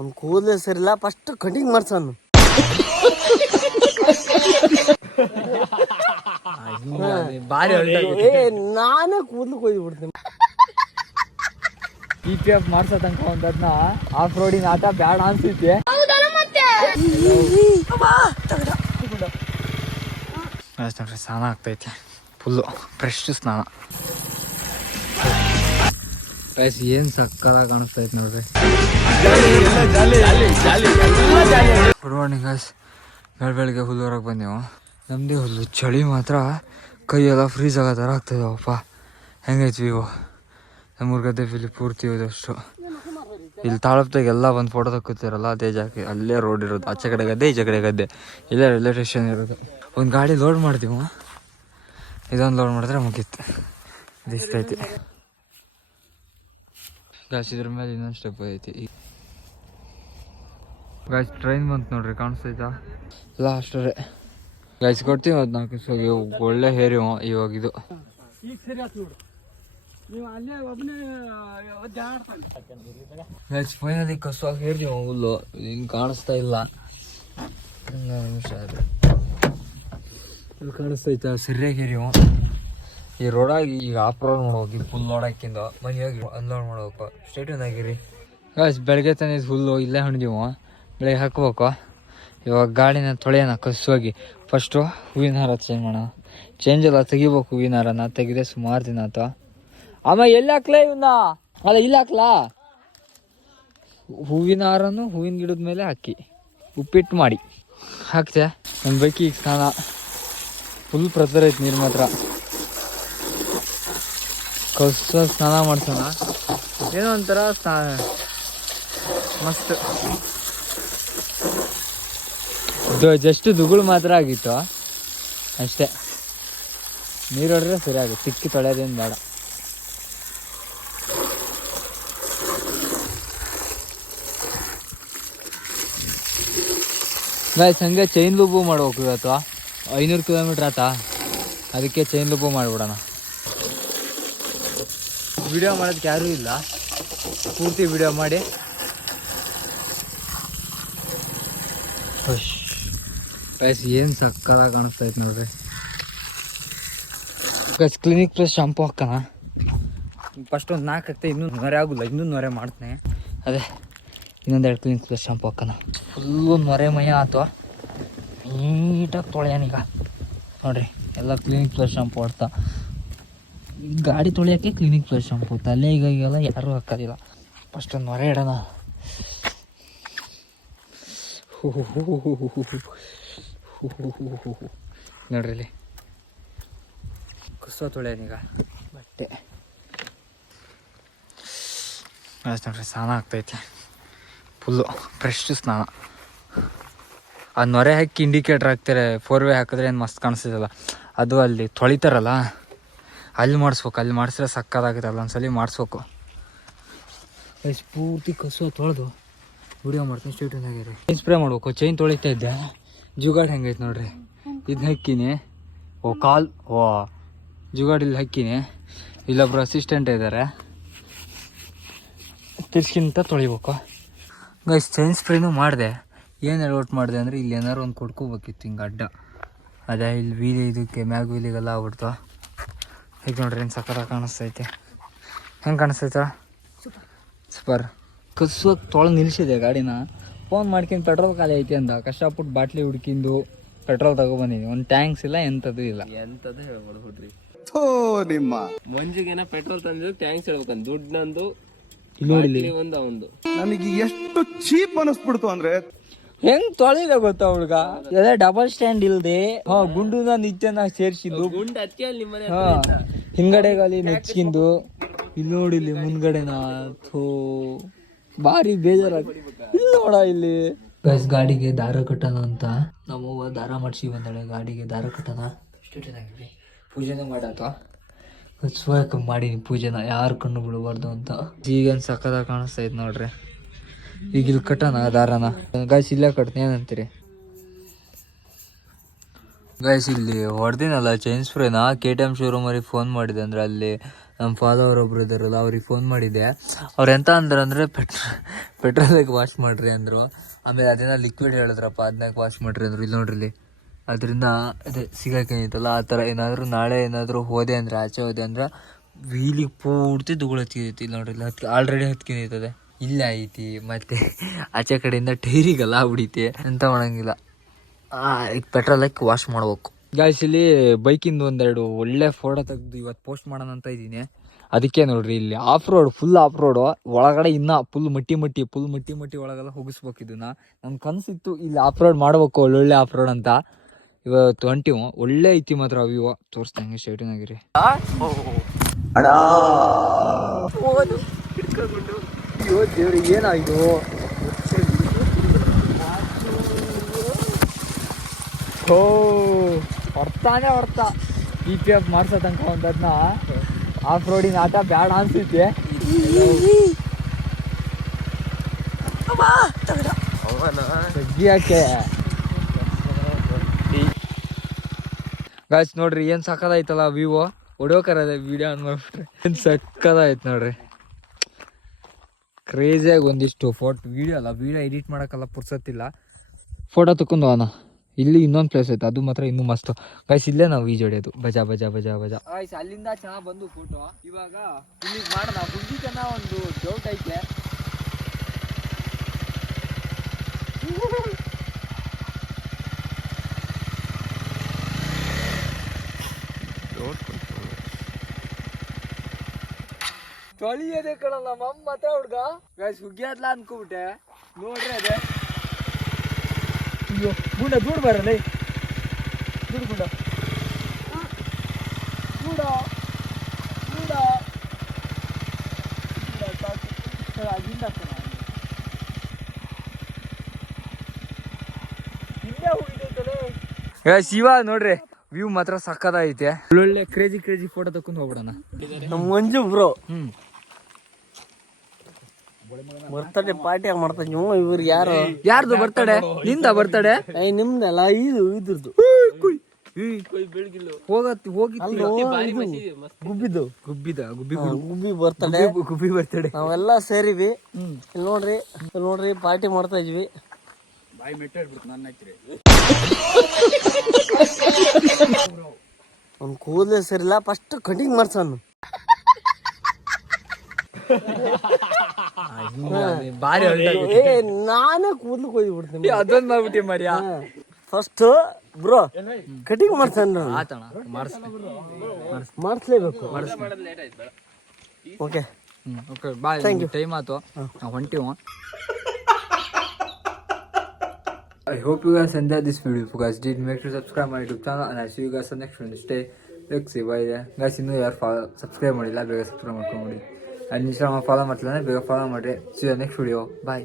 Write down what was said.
ಅವ್ನು ಕೂದಲೇ ಸರಿಲ್ಲ, first cutting ಮಾಡ್ಸನು. ನಾನೇ ಕೂದಲು ಕೊಯ್ದು ಬಿಡ್ತೀನಿ. PPF ಮಾಡ್ಸೋ ತನಕ ಒಂದದ್ನ ಆಫ್ ರೋಡಿಂಗ್ ಆಟ ಬ್ಯಾಡ ಅನ್ಸುತ್ತೆ. ನೋಡ್ರಿ ಸ್ನಾನ ಆಗ್ತೈತಿ, ಫುಲ್ಲು ಫ್ರೆಶ್ ಸ್ನಾನ. ಏನ್ ಸಕ್ಕತ್ತಾಗಿ ಕಾಣಿಸ್ತೈತಿ ನೋಡ್ರಿ. Good morning guys. ಬೆಳಗ್ಗೆ ಹುಲ್ಲು ಹೊರಗೆ ಬಂದೆವು. ನಮ್ಮದೇ ಹುಲ್ಲು, ಚಳಿ ಮಾತ್ರ ಕೈಯೆಲ್ಲ ಫ್ರೀಸ್ ಆಗೋ ಥರ ಆಗ್ತಾಯಿದ್ದಾವಪ್ಪ. ಹೆಂಗೈತಿ ಇವು ನಮ್ಮೂರು ಗದ್ದೆ ಫಿಲಿ ಪೂರ್ತಿ ಹೋದಷ್ಟು. ಇಲ್ಲಿ ತಾಳಪ್ತಾಗ ಎಲ್ಲ ಬಂದು ಫೋಟೋ ತಕ್ಕೋತಿರಲ್ಲ, ಅದೇ ಜಾಗ. ಅಲ್ಲೇ ರೋಡ್ ಇರೋದು, ಆಚೆ ಕಡೆ ಗದ್ದೆ ಈಚೆ ಕಡೆ ಗದ್ದೆ, ಇಲ್ಲೇ ರೈಲ್ವೆ ಸ್ಟೇಷನ್ ಇರೋದು. ಒಂದು ಗಾಡಿ ಲೋಡ್ ಮಾಡ್ತೀವಿ, ಇದೊಂದು ಲೋಡ್ ಮಾಡಿದ್ರೆ ಮುಗೀತು. ದಿಸ್ತೈತಿ ಗಾಯ್ಸ್. ಇದ್ರ ಮೇಲೆ ಇನ್ನೊಂದು ಸ್ಟೆಪ್ ಐತಿ ಗಾಯ್ಸ್. ಟ್ರೈನ್ ಬಂತು ನೋಡ್ರಿ, ಕಾಣಿಸ್ತೈತಾ? ಲಾಸ್ಟರೇ ಗಾಯ್ಸ್. ಕೊಡ್ತೀವಿ ಅದು 4 ದಿವಸ ಒಳ್ಳೆ ಹೇರಿ ಇವಾಗ ಇದು. ಫೈನಲಿ ಕಸುವಾಗಿ ಹೇರ್ತೀವಿ ಹುಲ್ಲು. ಹಿಂಗೆ ಕಾಣಿಸ್ತಾ ಇಲ್ಲ, ನಿಮಿಷ ಇಲ್ಲಿ ಕಾಣಿಸ್ತೈತ ಸರಿಯಾಗಿ ಹೇರಿವು. ಈ ರೋಡಾಗಿ ಈಗ ಆಫ್ ರೋಡ್ ಮಾಡ್ಬೇಕು, ಈಗ ಫುಲ್ ಲೋಡ್ ಹಾಕಿಂದ ಮನೆ ಹೋಗಿ ಅನ್ಲೋಡ್ ಮಾಡ್ಬೇಕು. ಸ್ಟೇಟ್ ಆಗಿರಿ ಗಾಯ್ಸ್. ಬೆಳಗ್ಗೆ ತಾನೇ ಹುಲ್ಲು ಇಲ್ಲೇ ಹಣಿದೀವು, ಬೆಳಗ್ಗೆ ಹಾಕ್ಬೇಕು. ಇವಾಗ ಗಾಡಿನ ತೊಳೆಯೋಣ ಕಸುವಾಗಿ. ಫಸ್ಟು ಹೂವಿನ ಹಾರ ಚೇಂಜ್ ಮಾಡೋಣ. ಚೇಂಜ್ ಎಲ್ಲ ತೆಗಿಬೇಕು, ಹೂವಿನ ಹಾರನ ತೆಗೆದೆ ಸುಮಾರು ದಿನ ಆಯ್ತು. ಆಮೇಲೆ ಎಲ್ಲಿ ಹಾಕ್ಲಾ ಇವನ್ನ? ಅಲ್ಲ ಇಲ್ಲಿ ಹಾಕ್ಲಾ? ಹೂವಿನ ಹಾರನು ಹೂವಿನ ಗಿಡದ ಮೇಲೆ ಹಾಕಿ ಉಪ್ಪಿಟ್ಟು ಮಾಡಿ ಹಾಕ್ತೆ. ನನ್ನ ಬೈಕಿ ಈಗ ಸ್ನಾನ ಫುಲ್ ಪ್ರೆಸರ್ ಐತೆ ನೀರು ಮಾತ್ರ. ಕಸ ಸ್ನಾನ ಮಾಡ್ಸೋಣ, ಏನೋ ಒಂಥರ ಮಸ್ತ್. ಜಸ್ಟ್ ದುಗುಳು ಮಾತ್ರ ಆಗಿತ್ತು ಅಷ್ಟೇ. ನೀರು ಹೊಡೆದ್ರೆ ಸರಿ ಆಗುತ್ತೆ, ತಿಕ್ಕಿ ತೊಳೆಯೋದೇನು ಬೇಡ. ಗಾಯ್ಸ್ ಹಂಗೆ ಚೈನ್ ಲೂಬು ಮಾಡ್ಬೇಕು ಇವತ್ತು. 500 ಕಿಲೋಮೀಟ್ರ್ ಆತಾ, ಅದಕ್ಕೆ ಚೈನ್ ಲೂಬು ಮಾಡಿಬಿಡೋಣ. ವಿಡಿಯೋ ಮಾಡೋದಕ್ಕೆ ಯಾರೂ ಇಲ್ಲ, ಪೂರ್ತಿ ವಿಡಿಯೋ ಮಾಡಿ. ಗೈಸ್ ಏನು ಸಕ್ಕತ್ತಾಗಿ ಕಾಣಿಸ್ತೈತೆ ನೋಡ್ರಿ. ಗೈಸ್ ಕ್ಲಿನಿಕ್ ಪ್ಲಸ್ ಶಾಂಪು ಹಾಕೋಣ. ಫಸ್ಟ್ ಒಂದು 4 ಹಾಕ್ತೆ, ಇನ್ನೂ ನೊರೆ ಆಗೋಲ್ಲ, ಇನ್ನೂ ನೊರೆ ಮಾಡ್ತೀನಿ. ಅದೇ ಇನ್ನೊಂದೆರಡು ಕ್ಲಿನಿಕ್ ಪ್ಲಸ್ ಶಾಂಪು ಹಾಕೋಣ. ಫುಲ್ಲು ನೊರೆ ಮಯ ಆಯ್ತು, ನೀಟಾಗಿ ತೊಳೆಯೋಣೀಗ ನೋಡ್ರಿ. ಎಲ್ಲ ಕ್ಲಿನಿಕ್ ಪ್ಲಸ್ ಶಾಂಪು ಹೊಡ್ತಾ. ಗಾಡಿ ತೊಳೆಯೋಕ್ಕೆ ಕ್ಲಿನಿಕ್ ಪ್ಲಸ್ ಶಾಂಪು, ತಲೆಗೆಲ್ಲ ಯಾರೂ ಹಾಕೋದಿಲ್ಲ. ಫಸ್ಟ್ ಒಂದು ನೊರೆ ಇಡೋಣ. ನೋಡ್ರಿ ಇಲ್ಲಿ ಕುಸ ತೊಳೆಯೋಣೀಗ ಬಟ್ಟೆ. ನೋಡ್ರಿ ಸ್ನಾನ ಆಗ್ತೈತಿ, ಫುಲ್ಲು ಫ್ರೆಶ್ ಸ್ನಾನ. ಆ ನೊರೆ ಹಾಕಿ ಇಂಡಿಕೇಟ್ರ್ ಹಾಕ್ತಾರೆ, 4 ವೇ ಹಾಕಿದ್ರೆ ಏನು ಮಸ್ತ್ ಕಾಣಿಸ್ತದಲ್ಲ, ಅದು ಅಲ್ಲಿ ತೊಳಿತಾರಲ್ಲ ಅಲ್ಲಿ ಮಾಡಿಸ್ಬೇಕು. ಅಲ್ಲಿ ಮಾಡಿಸಿದ್ರೆ ಸಕ್ಕತ್ತಾಗುತ್ತೆ, ಅಲ್ಲೊಂದ್ಸಲಿ ಮಾಡಿಸ್ಬೇಕು. ಎಷ್ಟು ಪೂರ್ತಿ ಕಸು ತೊಳೆದು ವಿಡಿಯೋ ಮಾಡ್ತೀನಿ. ಸ್ಟೇಟನ್ನಾಗಿರಿ. ಚೈನ್ ಸ್ಪ್ರೇ ಮಾಡ್ಬೇಕು. ಚೈನ್ ತೊಳಿತಾ ಇದ್ದೆ, ಜುಗಾಡ್ ಹೆಂಗೈತೆ ನೋಡ್ರಿ. ಇದನ್ನ ಹಾಕಿನಿ, ಜುಗಾಡ್ ಇಲ್ಲಿ ಹಾಕಿನಿ. ಇಲ್ಲೊಬ್ರು ಅಸಿಸ್ಟೆಂಟ್ ಇದ್ದಾರೆ, ಕಿರ್ಸ್ಕಿಂತ ತೊಳಿಬೇಕು. ಗೈಸ್ ಚೈನ್ ಸ್ಪ್ರೇನೂ ಮಾಡಿದೆ. ಏನು ಎಡವಟ್ಟು ಮಾಡಿದೆ ಅಂದರೆ ಇಲ್ಲಿ ಏನಾರು ಒಂದು ಕೊಡ್ಕೋಬೇಕಿತ್ತು ಹಿಂಗೆ ಅಡ್ಡ. ಅದೇ ಇಲ್ಲಿ ವೀಲಿ ಇದಕ್ಕೆ ಮ್ಯಾಗ ವೀಲಿಗೆಲ್ಲ ಆಗ್ಬಿಡ್ತು. ಈಗ ನೋಡ್ರಿ ಏನು ಸಕ್ಕತ್ತಾಗಿ ಕಾಣಿಸ್ತೈತೆ. ಹೆಂಗೆ ಕಾಣಿಸ್ತೈತ? ಸೂಪರ್. ಕಸುವಾಗಿ ತೊಳೆದು ನಿಲ್ಲಿಸಿದೆ ಗಾಡಿನ. ಫೋನ್ ಮಾಡ್ಕೊಂಡು ಪೆಟ್ರೋಲ್ ಖಾಲಿ ಐತಿ ಅಂದ, ಕಷ್ಟಪಟ್ಟು ಬಾಟ್ಲಿ ಹುಡ್ಕಿಂದು ಪೆಟ್ರೋಲ್ ತಗೊಬಂದಿನಿ. ಒಂದು ಟ್ಯಾಂಕ್ಸ್ ಇಲ್ಲ, ಎಂಥದ್ದು ಇಲ್ಲ. ಎಂಥದ್ದು ಹೇಳ್ಬೋದು ಹುಡ್ರಿ. ನಿಮ್ಮ ಮಂಜಿಗೇನ ಪೆಟ್ರೋಲ್ ತಂದಿದ್ದು ಟ್ಯಾಂಕ್ಸ್ ಹೇಳ್ಬೇಕಂತ ದುಡ್ಡು ನಂದು ನೋಡಿ. ಒಂದು ನನಗೆ ಎಷ್ಟು ಚೀಪ್ ಅನಿಸ್ಬಿಡ್ತು ಅಂದ್ರೆ ಹೆಂಗ್ ತೊಳಿದ ಗೊತ್ತಾ ಹುಡ್ಗ. ಎಲ್ಲ ಡಬಲ್ ಸ್ಟ್ಯಾಂಡ್ ಇಲ್ದೆ ಗುಂಡುನ ನಿಜನ ಸೇರ್ಸಿದ್ದು, ಗುಂಡು ಹತ್ತಿಯಲ್ಲಿ ನಿಮ್ಮನೆ ಹಿಂಗಡೆಗಾಲಿ ನೆಚ್ಕಿಂದು. ಇಲ್ಲಿ ನೋಡಿ, ಇಲ್ಲಿ ಮುಂದ್ಗಡೆನ ಭಾರಿ ಬೇಜಾರಾಗ. ಇಲ್ಲಿ ನೋಡ ಇಲ್ಲಿ ಗೈಸ್ ಗಾಡಿಗೆ ದಾರ ಕಟ್ಟೋಣ ಅಂತ ನಮ್ಮವ್ವ ದಾರ ಮಾಡಿಸಿ ಬಂದಾಳೆ. ಗಾಡಿಗೆ ದಾರ ಕಟ್ಟೋಣ. ಚೆನ್ನಾಗಿ ಪೂಜೆನೂ ಮಾಡಾತ. ಸ್ವಯಂ ಮಾಡೀನಿ ಪೂಜೆನ, ಯಾರು ಕಣ್ಣು ಬಿಡಬಾರ್ದು ಅಂತ. ಈಗೇನು ಸಕ್ಕದಾಗ ಕಾಣಿಸ್ತಾ ಇತ್ತು ನೋಡ್ರಿ. ಈಗ ಇಲ್ಲಿ ಕಟ್ಟೋಣ ದಾರನ. ಗಾಯ್ಸ್ ಇಲ್ಲೇ ಕಟ್ತೀನಿ, ಏನಂತೀರಿ? ಗಾಯ್ಸ್ ಇಲ್ಲಿ ಹೊಡೆದಿನಲ್ಲ ಚೈನ್ ಸ್ಪ್ರೇನ, KTM ಶೋರೂಮರಿಗೆ ಫೋನ್ ಮಾಡಿದೆ ಅಂದರೆ ಅಲ್ಲಿ ನಮ್ಮ ಫಾದರ್ ಒಬ್ರು ಇದ್ದಾರಲ್ಲ ಅವ್ರಿಗೆ ಫೋನ್ ಮಾಡಿದ್ದೆ. ಅವ್ರು ಎಂತ ಅಂದ್ರೆ ಪೆಟ್ರೋಲಿಗೆ ವಾಶ್ ಮಾಡ್ರಿ ಅಂದರು. ಆಮೇಲೆ ಅದನ್ನ ಲಿಕ್ವಿಡ್ ಹೇಳಿದ್ರಪ್ಪ, ಅದನ್ನ ವಾಶ್ ಮಾಡ್ರಿ ಅಂದರು. ಇಲ್ಲಿ ನೋಡ್ರಿ, ಅದರಿಂದ ಅದೇ ಸಿಗಾಕೈತಲ್ಲ ಆ ಥರ ಏನಾದರೂ ನಾಳೆ ಏನಾದರೂ ಹೋದೆ ಅಂದರೆ, ಆಚೆ ಹೋದೆ ಅಂದ್ರೆ ವೀಲಿಗೆ ಪೂರ್ತಿ ದುಗುಳು ಹತ್ಕಿದೈತಿ. ಇಲ್ಲಿ ನೋಡ್ರಿ, ಆಲ್ರೆಡಿ ಹತ್ಕಿದೈತದೆ. ಇಲ್ಲ ಐತಿ ಮತ್ತೆ ಆಚೆ ಕಡೆಯಿಂದ ಟೈರಿಗೆಲ್ಲ ಹೊಡಿತೆ, ಎಂತ ಮಾಡಂಗಿಲ್ಲ. ಈಗ ಪೆಟ್ರೋಲ್ ಹಾಕಿ ವಾಶ್ ಮಾಡ್ಬೇಕು. ಗಾಯ್ಸ್, ಇಲ್ಲಿ ಬೈಕಿಂದ ಒಂದೆರಡು ಒಳ್ಳೆ ಫೋಟೋ ತೆಗೆದು ಇವತ್ತು ಪೋಸ್ಟ್ ಮಾಡೋಣ ಅಂತ ಇದ್ದೀನಿ. ಅದಕ್ಕೆ ನೋಡ್ರಿ, ಇಲ್ಲಿ of road, full of road, ಒಳಗಡೆ ಇನ್ನೂ ಫುಲ್ ಮಟ್ಟಿ ಒಳಗೆಲ್ಲ ಹೋಗಿಸ್ಬೇಕು. ಇದನ್ನ ನನ್ನ ಕನಸಿತ್ತು, ಇಲ್ಲಿ ಆಫ್ ರೋಡ್ ಮಾಡ್ಬೇಕು, ಒಳ್ಳೊಳ್ಳೆ ಆಫ್ ರೋಡ್ ಅಂತ. ಇವತ್ತು ಹೊಂಟಿವು, ಒಳ್ಳೆ ಐತಿ ಮಾತ್ರ ವ್ಯೂ. ತೋರಿಸ್ತಂಗೆ ಸ್ಟೇಟಿನಾಗಿರಿ. ಅಯ್ಯೋ ದೇವ್ರಿ, ಏನಾಯ್ತು? ಓ ಹೊರ್ತಾನೆ PPF ಮಾಡ್ಸೋ ತನಕ ಒಂದದ್ನ ಆಫ್ ರೋಡಿನ ಆಟ ಬ್ಯಾಡ ಅನ್ಸುತ್ತೆ. ಯಾಕೆ ಗಾಯ್ಸ್ ನೋಡ್ರಿ, ಏನ್ ಸಕ್ಕದಾಯ್ತಲ್ಲ ವ್ಯೂ. ಹೊಡೋಕರದ ವಿಡಿಯೋ ಆನ್ ಮಾಡ್ಬಿಟ್ರೆ ಏನ್ ಸಕ್ಕದಾಯ್ತು ನೋಡ್ರಿ. ಕ್ರೇಜಿಯಾಗಿ ಒಂದಿಷ್ಟು ವಿಡಿಯೋ ಎಡಿಟ್ ಮಾಡೋಕ್ಕಲ್ಲ ಪುರ್ಸತ್ತಿಲ್ಲ. ಫೋಟೋ ತಕೊಂಡು ಹೋಗೋಣ. ಇಲ್ಲಿ ಇನ್ನೊಂದು ಪ್ಲೇಸ್ ಐತೆ, ಅದು ಮಾತ್ರ ಇನ್ನೂ ಮಸ್ತ್ ಗೈಸ್. ಇಲ್ಲೇ ನಾವು ಈಜು ಹೊಡೆಯೋದು, ಬಜಾ ಗೈಸ್. ಅಲ್ಲಿಂದ ಚೆನ್ನಾಗಿ ಬಂದು ಫೋಟೋ. ಇವಾಗ ಇಲ್ಲಿಗೆ ಮಾಡೋಣ. ಮುಂದಿನ ಒಂದು ಡೌಟ್ ಐತೆ. ತೊಳಿಯದೆ ಕಣಲ್ಲ ಮಮ್ಮ ಮಾತ್ರ ಹುಡ್ಗ. ಗೈಸ್ ಹುಗ್ಗ್ಯಾದ್ಲ ಅನ್ಕೋಬಿಟ್ಟೆ. ನೋಡ್ರಿ ಅದೇ. ಅಯ್ಯೋ ಗುಂಡ ದೂಡ್ ಬರಲ್ಲ, ಗುಂಡ ಶಿವ ನೋಡ್ರಿ, ವ್ಯೂ ಮಾತ್ರ ಸಕ್ಕದೈತೆ. ಒಳ್ಳೊಳ್ಳೆ ಕ್ರೇಜಿ ಫೋಟೋ ತಕೊಂಡು ಹೋಗ್ಬಿಡೋಣ. ನಮ್ಮ ಮಂಜು ಬ್ರೋ ಬರ್ತಡೇ ಪಾರ್ಟಿ ಮಾಡ್ತಾ ಇವ್ರು ಯಾರ್ದು ಬರ್ತಡೆ? ನಿಂದ ಬರ್ತಡೆ? ನಿಮ್ದಲ್ಲ, ಇದ್ರದ್ದು ಗುಬ್ಬಿ ಬರ್ತಡೆ. ನಾವೆಲ್ಲ ಸೇರಿವಿ. ನೋಡ್ರಿ ಪಾರ್ಟಿ ಮಾಡ್ತಾ ಇದ್ವಿ. ಅವ್ನು ಕೂದಲೇ ಸರಿಲ್ಲ, ಫಸ್ಟ್ ಕಟಿಂಗ್ ಮಾಡ್ಸೋನು. ನಾನೇ ಕೂದಲು ಕೊಯ್ದು ಬಿಡ್ತೀನಿ. ಅದೊಂದು ಮಾಡ್ಬಿಟ್ಟಿ ಮರ್ಯಾ. ಫಸ್ಟ್ ಬ್ರೋ ಕಟಿಂಗ್ ಮಾಡ್ಸೋಣ, ಮಾಡಿಸ್ಲೇಬೇಕು. ಓಕೆ ಬಾಯ್, ಟೈಮ್ ಆಯ್ತು, ನಾವು ಹೊಂಟಿವು. I hope you guys enjoyed this video. If you guys did, make sure to subscribe my YouTube channel, and I'll see you guys on the next one. Stay flexi. Bye there guys. ಇನ್ನೂ ಯಾರು subscribe ಮಾಡಿಲ್ಲ, ಬೇಗ subscribe ಮಾಡ್ಕೊಂಬಿಡಿ. and Instagram follow ಮಾಡ್ತಿಲ್ಲ, ಬೇಗ follow ಮಾಡಿರಿ. See you next video. Bye.